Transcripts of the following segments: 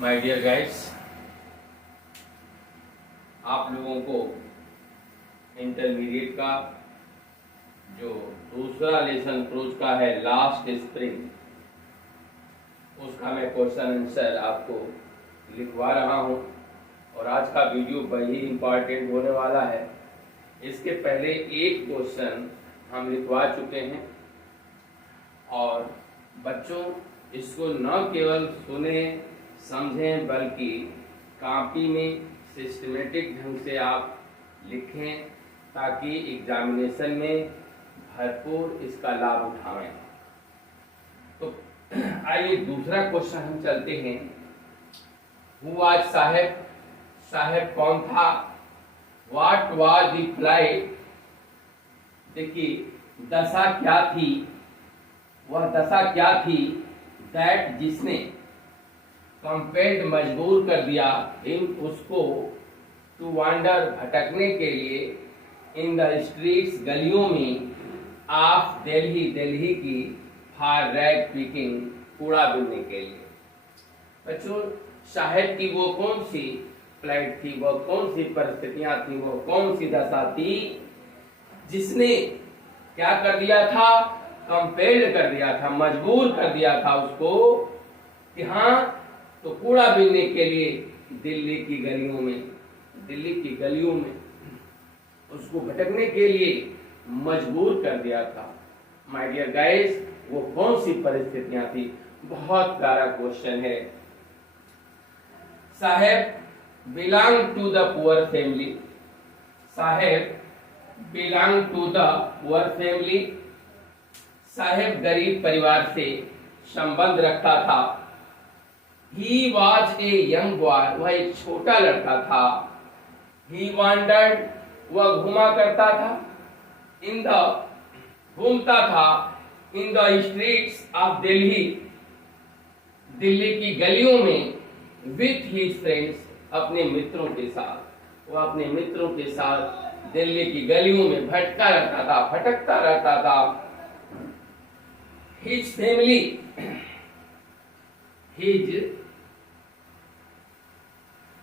My dear guys, आप लोगों को इंटरमीडिएट का जो दूसरा लेसन प्रोज का है लास्ट स्प्रिंग, उसका मैं क्वेश्चन आंसर आपको लिखवा रहा हूं और आज का वीडियो बड़ी इम्पॉर्टेंट होने वाला है। इसके पहले एक क्वेश्चन हम लिखवा चुके हैं और बच्चों इसको न केवल सुने समझें बल्कि कॉपी में सिस्टमेटिक ढंग से आप लिखें ताकि एग्जामिनेशन में भरपूर इसका लाभ उठाएं। तो आइए दूसरा क्वेश्चन हम चलते हैं। हु वाज साहेब, साहेब कौन था? व्हाट वाज द फ्लाइट, देखिए दशा क्या थी, वह दशा क्या थी दैट जिसने कंपेल्ड मजबूर कर दिया हिम उसको टू वांडर भटकने के लिए इन द स्ट्रीट्स गलियों में ऑफ दिल्ली, दिल्ली की फॉर रैग पिकिंग, कूड़ा बीनने के लिए। बच्चों साहेब की वो कौन सी फ्लाइट थी, वो कौन सी परिस्थितियां थी, वो कौन सी दशा थी जिसने क्या कर दिया था? कंपेल्ड कर दिया था, मजबूर कर दिया था उसको कि हाँ तो कूड़ा बीनने के लिए दिल्ली की गलियों में, दिल्ली की गलियों में उसको भटकने के लिए मजबूर कर दिया था। माय डियर गाइस, वो कौन सी परिस्थितियां थी? बहुत प्यारा क्वेश्चन है। Saheb belong to the poor family, Saheb belong to the poor family, Saheb गरीब परिवार से संबंध रखता था। He was a young boy, वह एक छोटा लड़का था। He wandered, वह घुमा करता था। In the, घूमता था in the streets of Delhi, Delhi की गलियों में with his friends, अपने मित्रों के साथ। वह अपने मित्रों के साथ दिल्ली की गलियों में भटका रहता था, भटकता रहता था। His family,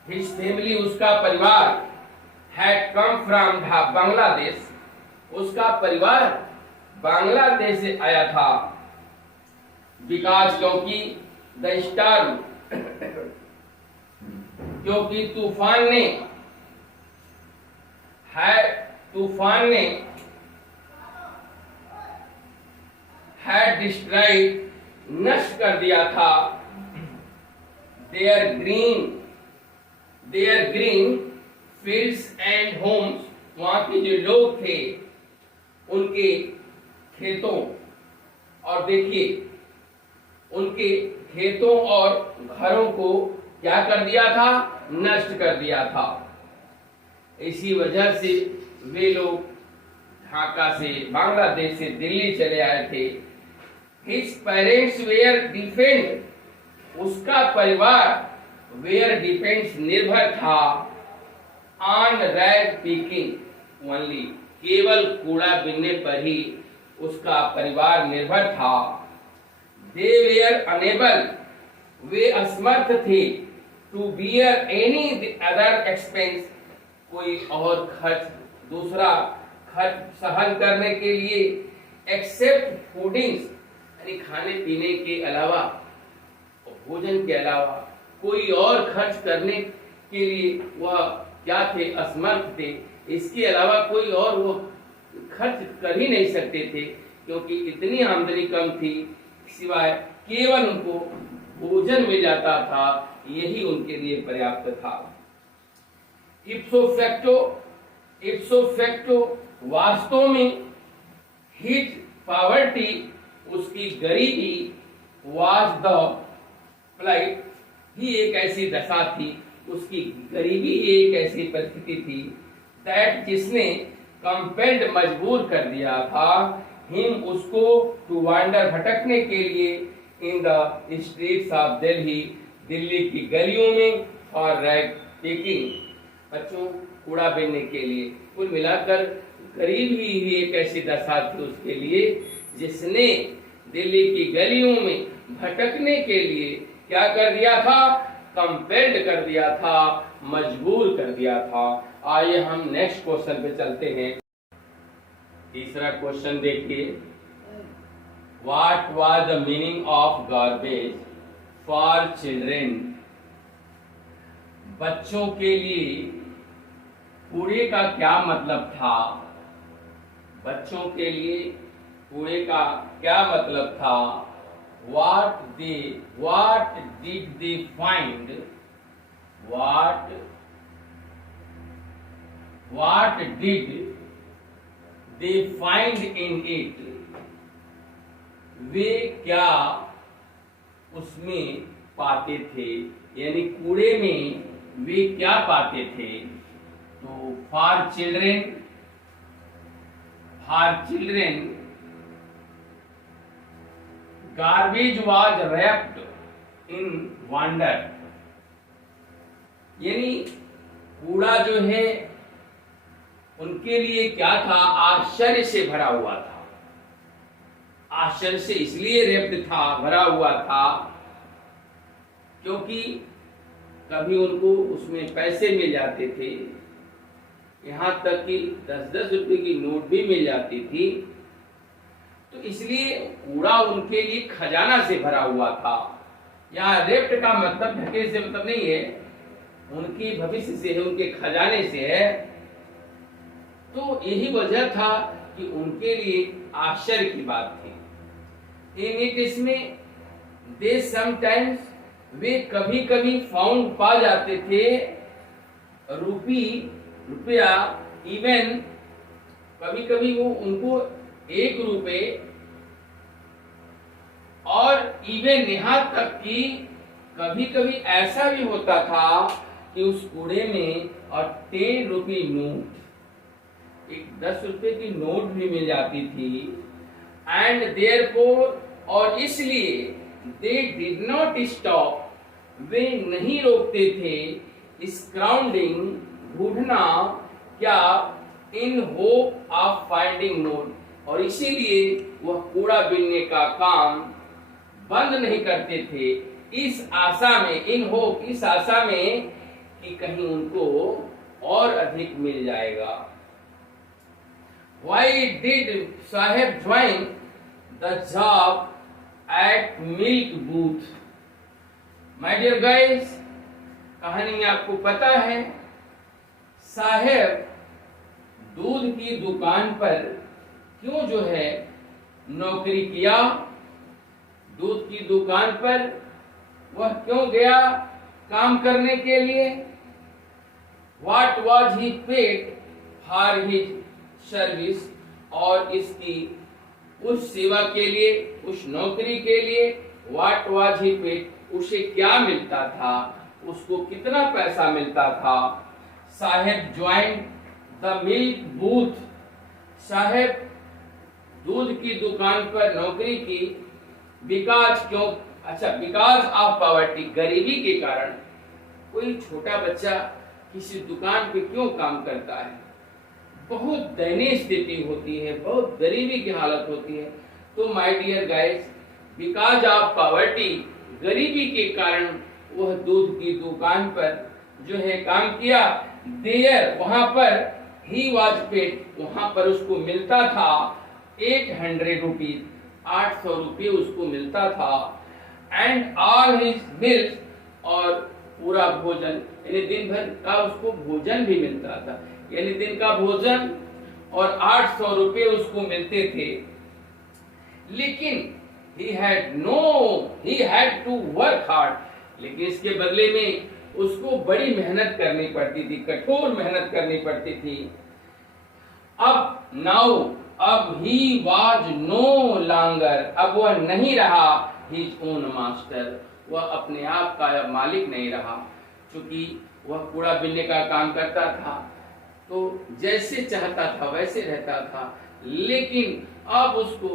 his family, उसका परिवार had come from बांग्लादेश, उसका परिवार बांग्लादेश से आया था। बिकॉज क्योंकि द स्टॉर्म, क्योंकि तूफान ने had destroyed, नष्ट कर दिया था their green fields and homes, वहां के जो लोग थे उनके खेतों, और देखिए उनके खेतों और घरों को क्या कर दिया था? नष्ट कर दिया था। इसी वजह से वे लोग ढाका से, बांग्लादेश से दिल्ली चले आए थे। His parents were dependent, उसका परिवार were depends, निर्भर था on rag picking only, केवल कूड़ा बीनने पर ही उसका परिवार निर्भर था। They were unable, वे असमर्थ थे to bear any other expense, कोई और खर्च, दूसरा खर्च सहन करने के लिए एक्सेप्ट फूडिंग्स, यानी खाने पीने के अलावा, भोजन के अलावा कोई और खर्च करने के लिए वह क्या थे? असमर्थ थे। इसके अलावा कोई और वो खर्च कर ही नहीं सकते थे क्योंकि इतनी आमदनी कम थी, सिवाय केवल उनको भोजन मिल जाता था, यही उनके लिए पर्याप्त था। इप्सो फैक्टो, वास्तव में हिज पॉवर्टी, उसकी गरीबी, वाज द फ्लाइट, ही एक ऐसी दशा थी, उसकी गरीबी एक ऐसी परिस्थिति थी दैट जिसने कंपेल्ड, मजबूर कर दिया था हिम, उसको टू वांडर, भटकने के लिए in the streets of Delhi, Delhi की गलियों में, और रैग पिकिंग, बच्चों कूड़ा बीनने के लिए। कुल मिलाकर गरीबी ही एक ऐसी दशा थी उसके लिए जिसने दिल्ली की गलियों में भटकने के लिए क्या कर दिया था? कंपेल्ड कर दिया था, मजबूर कर दिया था। आइए हम नेक्स्ट क्वेश्चन पे चलते हैं। तीसरा क्वेश्चन देखिए, what was the meaning of garbage for children? बच्चों के लिए कूड़े का क्या मतलब था? बच्चों के लिए कूड़े का क्या मतलब था? What did they find? What did they find in it? वे क्या उसमें पाते थे, यानी कूड़े में वे क्या पाते थे? तो for children garbage was wrapped in wonder, यानी कूड़ा जो है उनके लिए क्या था? आश्चर्य से भरा हुआ था। आश्चर्य से इसलिए रैप्ड था, भरा हुआ था, क्योंकि कभी उनको उसमें पैसे मिल जाते थे, यहाँ तक कि 10-10 रुपए की नोट भी मिल जाती थी। तो इसलिए कूड़ा उनके लिए खजाना से भरा हुआ था। यहाँ रेप्ट का मतलब ढके से मतलब नहीं है, उनकी भविष्य से है, उनके खजाने से है। तो यही वजह था कि उनके लिए आश्चर्य की बात थी। इन इट, इसमें दे समटाइम्स, वे कभी कभी फाउंड पा जाते थे, रुपया, इवन कभी कभी वो उनको 1 रुपए, और इवन यहाँ तक कि कभी कभी ऐसा भी होता था कि उस कूड़े में और 10 रुपये नोट, एक 10 रुपए की नोट भी मिल जाती थी। एंड देयरफॉर, और इसलिए दे डिड नॉट स्टॉप, वे नहीं रोकते थे, स्क्राउंडिंग, ढूंढना, क्या? इन होप ऑफ फाइंडिंग मोर, और इसीलिए वह कूड़ा बीनने का काम बंद नहीं करते थे, इस आशा में, इन होप, इस आशा में कि कहीं उनको और अधिक मिल जाएगा। Why did Saheb join the job at milk booth? My dear guys, कहानी में आपको पता है, साहेब दूध की दुकान पर क्यों जो है नौकरी किया? दूध की दुकान पर वह क्यों गया काम करने के लिए? What was he paid for his service, और इसकी उस सेवा के लिए, उस नौकरी के लिए, What was he paid, उसे क्या मिलता था, उसको कितना पैसा मिलता था? साहेब ज्वाइन द मिल्क बूथ, साहेब दूध की दुकान पर नौकरी की, बिकॉज, क्यों? अच्छा, बिकॉज ऑफ पॉवर्टी, गरीबी के कारण। कोई छोटा बच्चा किसी दुकान पे क्यों काम करता है? बहुत दयनीय स्थिति होती है, बहुत गरीबी की हालत होती है। तो my dear guys, because of poverty, गरीबी के कारण वह दूध की दुकान पर जो है काम किया। देयर, वहां पर, ही वॉज पेड, वहां पर उसको मिलता था 800 रुपीज, 800 रुपये उसको मिलता था। एंड ऑल हिज मील्स, और पूरा भोजन, यानी दिन भर का उसको भोजन भी मिलता था, यानी दिन का भोजन और 800 रुपये उसको मिलते थे। लेकिन he had to work hard, लेकिन इसके बदले में उसको बड़ी मेहनत करनी पड़ती थी, कठोर मेहनत करनी पड़ती थी। अब he was no longer, अब वह नहीं रहा his own master, वह अपने आप का मालिक नहीं रहा। क्योंकि वह कूड़ा बीनने का काम करता था, तो जैसे चाहता था वैसे रहता था, लेकिन अब उसको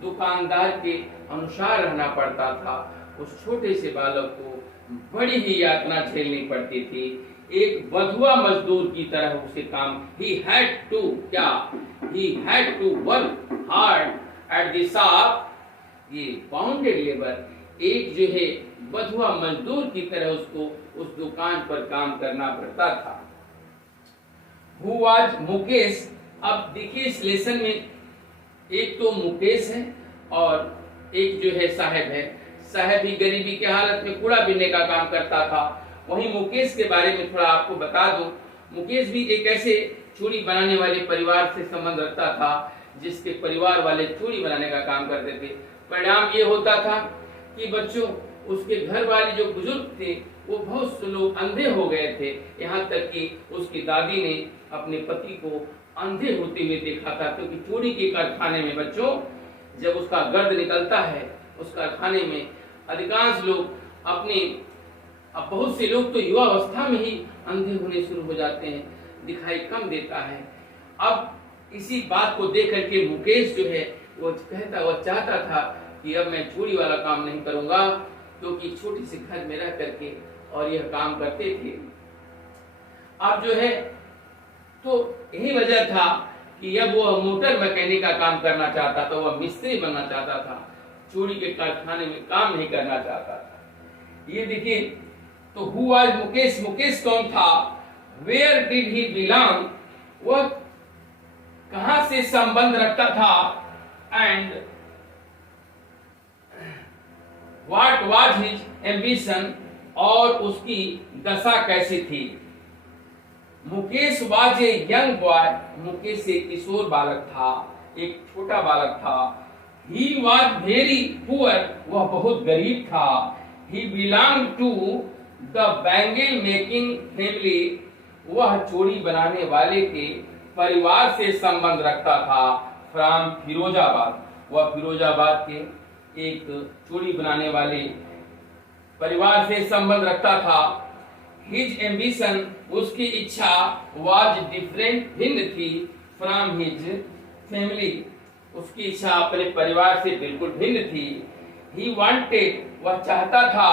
दुकानदार के अनुसार रहना पड़ता था। उस छोटे से बालक को बड़ी ही यातना झेलनी पड़ती थी, एक बंधुआ मजदूर की तरह उसे काम, he had to work hard at the shop, ये बाउंडेड लेबर, एक जो है बंधुआ मजदूर की तरह उसको उस दुकान पर काम करना पड़ता था। Who was Mukesh? अब देखिए इस लेसन में एक तो मुकेश है और एक जो है साहब है। साहब ही गरीबी के हालत में कूड़ा बीनने का काम करता था। वहीं मुकेश के बारे में थोड़ा आपको बता दूं, मुकेश भी एक ऐसे चूड़ी बनाने वाले परिवार से संबंध रखता था जिसके परिवार वाले चूड़ी बनाने का काम करते थे। परिणाम ये होता था कि बच्चों, उसके घर वाले जो बुजुर्ग थे वो बहुत से लोग अंधे हो गए थे, यहाँ तक कि उसकी दादी ने अपने पति को अंधे होते हुए देखा था, क्योंकि चूड़ी के कारखाने में बच्चों जब उसका गर्द निकलता है, उस कारखाने में अधिकांश लोग अपने, अब बहुत से लोग तो युवा अवस्था में ही अंधे होने शुरू हो जाते हैं, दिखाई कम देता है। अब इसी बात को देख करके मुकेश जो है वो चाहता था कि अब मैं चूड़ी वाला काम नहीं करूंगा, क्योंकि छोटी सी घर में रह करके और यह काम करते थे। अब जो है तो यही वजह था कि अब वो मोटर मैकेनिक का काम करना चाहता था, वह मिस्त्री बनना चाहता था, चूड़ी के कारखाने में काम नहीं करना चाहता था। ये देखिए, तो हु वाज मुकेश? मुकेश कौन था? Where did he belong? वह कहां से संबंध रखता था? And what was his ambition? और उसकी दशा कैसी थी? Mukesh was a young boy. Mukesh एक किशोर बालक था, एक छोटा बालक था। He was very poor. वह बहुत गरीब था। He belong to the bangle making family. वह चूड़ी बनाने वाले के परिवार से संबंध रखता था। फ्रॉम फिरोजाबाद। वह फिरोजाबाद के एक चूड़ी बनाने वाले परिवार से संबंध रखता था। हिज एम्बिशन, उसकी इच्छा, वाज डिफरेंट, भिन्न थी, फ्रॉम हिज फैमिली, उसकी इच्छा अपने परिवार से बिल्कुल भिन्न थी। ही वांटेड, वह चाहता था,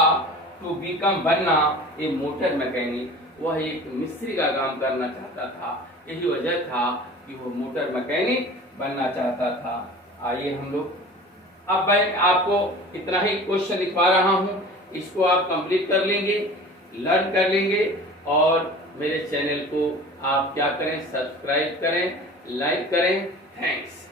टू बिकम, बनना, ए मोटर मैकेनिक, वह एक मिस्त्री का काम करना चाहता था। यही वजह था कि वो मोटर मैकेनिक बनना चाहता था। आइए हम लोग, अब मैं आपको इतना ही क्वेश्चन लिखवा रहा हूँ, इसको आप कंप्लीट कर लेंगे, लर्न कर लेंगे, और मेरे चैनल को आप क्या करें, सब्सक्राइब करें, लाइक करें। थैंक्स।